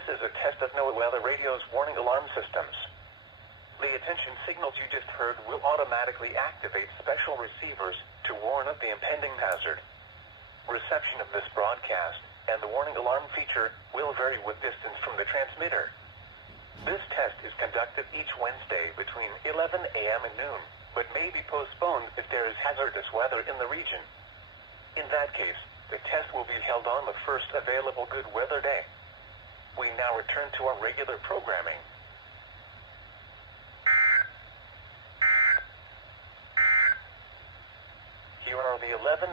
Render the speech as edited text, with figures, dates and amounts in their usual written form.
This is a test of NOAA Weather Radio's warning alarm systems. The attention signals you just heard will automatically activate special receivers to warn of the impending hazard. Reception of this broadcast and the warning alarm feature will vary with distance from the transmitter. This test is conducted each Wednesday between 11 a.m. and noon, but may be postponed if there is hazardous weather in the region. In that case, the test will be held on the first available good weather day. We now return to our regular programming. Here are the 11